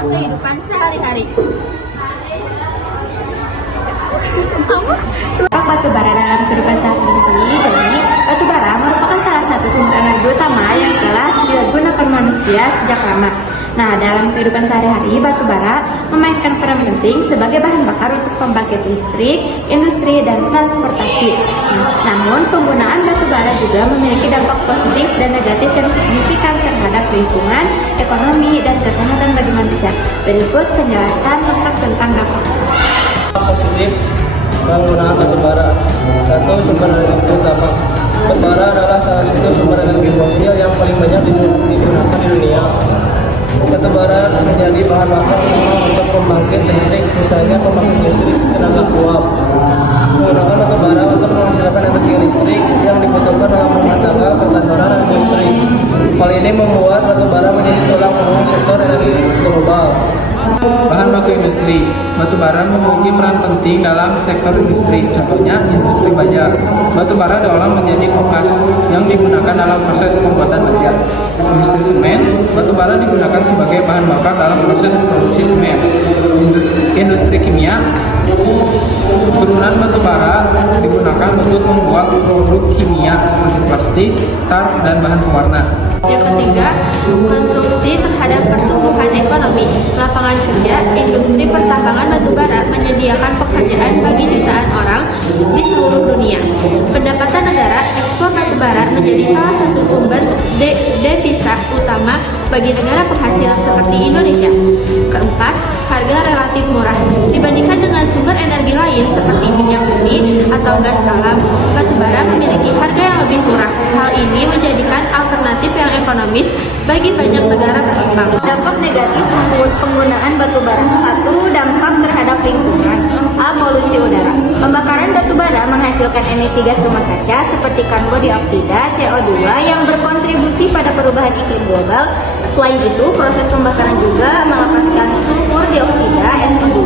dalam kehidupan sehari-hari. Dampak batu bara dalam kehidupan sehari-hari. Jadi, batu bara merupakan salah satu sumber energi utama yang telah digunakan manusia sejak lama. Nah, dalam kehidupan sehari-hari, batu bara memainkan peran penting sebagai bahan bakar untuk pembangkit listrik, industri, dan transportasi. Namun, penggunaan batu bara juga memiliki dampak positif dan negatif yang signifikan terhadap lingkungan, ekonomi, dan kesehatan bagi manusia. Berikut penjelasan lengkap tentang dampak positif penggunaan batu bara. Satu, sumber energi utama. Batu bara adalah salah satu sumber energi fosil yang paling banyak digunakan di dunia. Batu bara menjadi bahan bakar utama untuk pembangkit listrik, misalnya pembangkit listrik tenaga uap. Menggunakan batu bara untuk menghasilkan energi listrik yang dibutuhkan dalam rumah tangga, perkantoran, dan industri. Hal ini membuat batu bara menjadi tulang punggung sektor energi global. Bahan baku industri. Batu bara memiliki peran penting dalam sektor industri. Contohnya, industri baja. Batu bara diolah menjadi kompas yang digunakan dalam proses pembuatan baja. Industri semen. Batu bara digunakan sebagai bahan bakar dalam proses produksi semen. Industri kimia. Turunan batu bara digunakan untuk membuat produk kimia seperti plastik, tar, dan bahan pewarna. Yang ketiga, kontribusi terhadap pertumbuhan ekonomi. Lapangan kerja, industri pertambangan batubara menyediakan pekerjaan bagi jutaan orang di seluruh dunia. Pendapatan negara, ekspor batubara menjadi salah satu sumber devisa utama bagi negara penghasil seperti Indonesia. Keempat, harga relatif murah. Dibandingkan dengan sumber energi lain seperti minyak bumi atau gas alam, batubara memiliki harga yang lebih murah. Hal ini menjadikan alternatif yang ekonomis bagi banyak negara berkembang. dampak negatif penggunaan batu bara. 1. Dampak terhadap lingkungan. A. Polusi udara. Pembakaran batu bara menghasilkan emisi gas rumah kaca seperti karbon dioksida, CO2 yang berkontribusi pada perubahan iklim global. Selain itu, proses pembakaran juga melepaskan sulfur dioksida (SO2),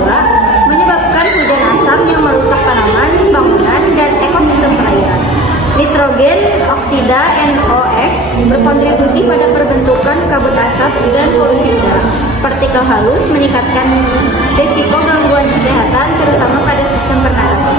menyebabkan hujan asam yang merusak tanaman, bangunan, dan ekosistem perairan. Nitrogen oksida NOx berkontribusi pada perbentukan kabut asap dan polusi udara. Partikel halus meningkatkan risiko gangguan kesehatan terutama pada sistem pernapasan.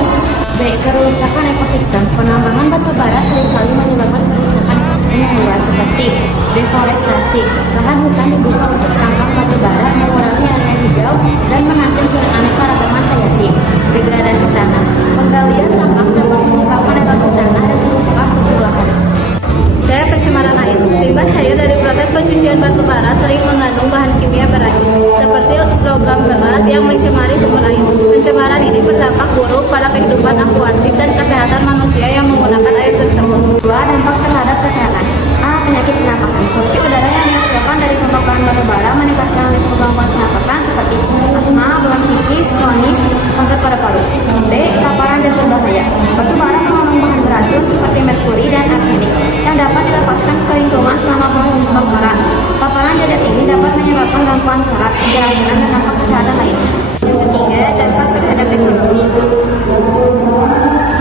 B. Kerusakan ekosistem. Penambangan batu bara seringkali menyebabkan kerusakan ekosistem yang luas seperti deforestasi. Lahan hutan dibuka untuk tambang batu bara, mengurangi area hijau, dan mengancam keanekaragaman hayati. Degradasi tanah. Penggalian tambang dapat menyebabkan erosi tanah dan kerusakan suhu lahan. Saya pencemaran air. Limbah cair dari proses pencucian batu bara sering mengandung bahan kimia beracun seperti logam berat yang mencemari sumber air. Pencemaran ini berdampak buruk pada kehidupan akuatik dan kesehatan manusia yang menggunakan air tersebut. 2. Dampak terhadap kesehatan. A. Penyakit pernapasan. Polusi udara yang dihasilkan dari pembakaran batu bara meningkatkan risiko gangguan pernapasan seperti asma, bronkitis kronis, kanker paru-paru. B. Paparan zat berbahaya. Batu bara mengandung bahan beracun seperti merkuri dan arsenik yang dapat dilepaskan ke lingkungan selama proses pembakaran. Paparan zat ini dapat menyebabkan gangguan saraf, kelainan, dan dampak kesehatan lainnya. Yang ketiga, dampak terhadap ekonomi.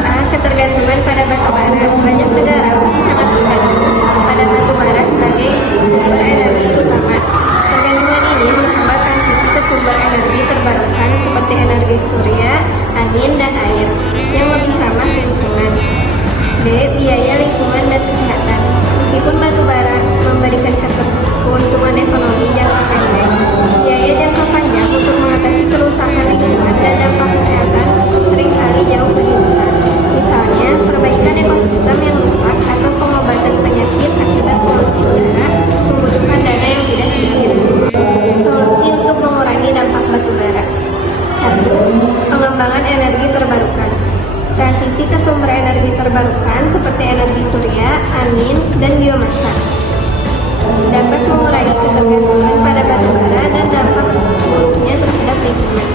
A. Ketergantungan pada batu bara. Banyak negara masih sangat bergantung pada batu bara sebagai sumber energi utama. Ketergantungan ini menghambat transisi ke sumber energi terbarukan seperti energi surya, angin, dan air yang lebih ramah lingkungan. B. Biaya lingkungan dan kesehatan. Meskipun batu bara memberikan keuntungan ekonomi jangka pendek, biaya jangka panjang untuk mengatasi kerusakan lingkungan dan dampak kesehatan seringkali jauh lebih besar. Misalnya, perbaikan ekosistem yang rusak atau pengobatan penyakit akibat polusi udara membutuhkan dana yang tidak sedikit. Solusi untuk mengurangi dampak batu bara. 1. Pengembangan energi terbarukan. Transisi ke sumber energi terbarukan seperti energi surya, angin, dan biomasa dapat mengurangi ketergantungan pada batu bara dan dampak buruknya terhadap lingkungan.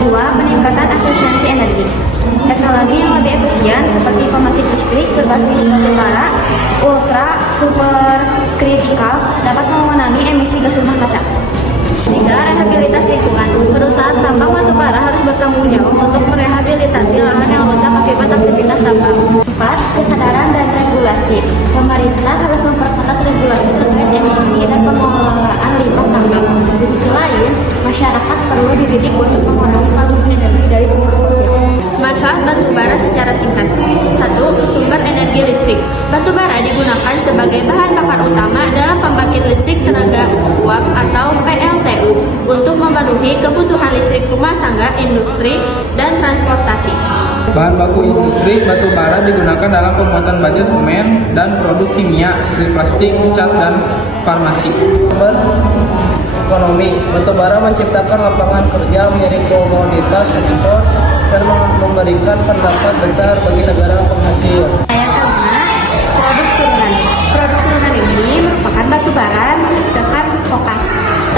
2. Peningkatan efisiensi energi. Teknologi yang lebih efisien seperti pembangkit listrik berbasis batu bara ultra super kritikal dapat mengurangi emisi gas rumah kaca. 3. Rehabilitas lingkungan. Perusahaan tambang batu bara harus bertanggung jawab untuk merehabilitasi lahan yang rusak akibat aktivitas tambang. 4. Kesadaran dan regulasi. Pemerintah harus memperketat regulasi terkait emisi dan pengelolaan limbah tambang. Di sisi lain, perlu dididik untuk mengurangi konsumsi energi dari sumber fosil. Manfaat batu bara secara singkat. 1. Sumber energi listrik. Batu bara digunakan sebagai bahan bakar utama dalam pembangkit listrik tenaga uap atau PLTU untuk memenuhi kebutuhan listrik rumah tangga, industri, dan transportasi. Bahan baku industri batu bara digunakan dalam pembuatan baja semen dan produk kimia seperti plastik, cat, dan farmasi. Sumber ekonomi, batu bara menciptakan lapangan kerja, menjadi komoditas ekspor, dan memberikan pendapat besar bagi negara penghasil. Yang kelima, produk turunan. Produk turunan ini merupakan batu bara menghasilkan kokas,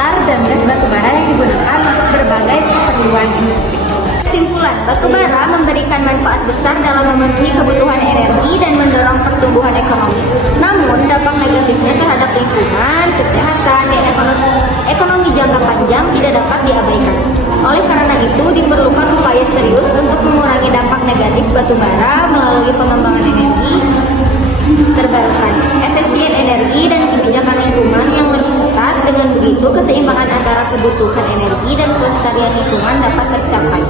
tar, dan gas batu bara yang digunakan untuk berbagai keperluan industri. Kesimpulan, batu bara memberikan manfaat besar dalam memenuhi kebutuhan energi dan mendorong pertumbuhan ekonomi. Namun, dampak negatifnya terhadap lingkungan, kesehatan, dan ekonomi jangka panjang tidak dapat diabaikan. Oleh karena itu, diperlukan upaya serius untuk mengurangi dampak negatif batu bara melalui pengembangan energi terbarukan, efisien energi, dan kebijakan lingkungan yang lebih ketat. Dengan begitu, keseimbangan antara kebutuhan energi dan kelestarian lingkungan dapat tercapai.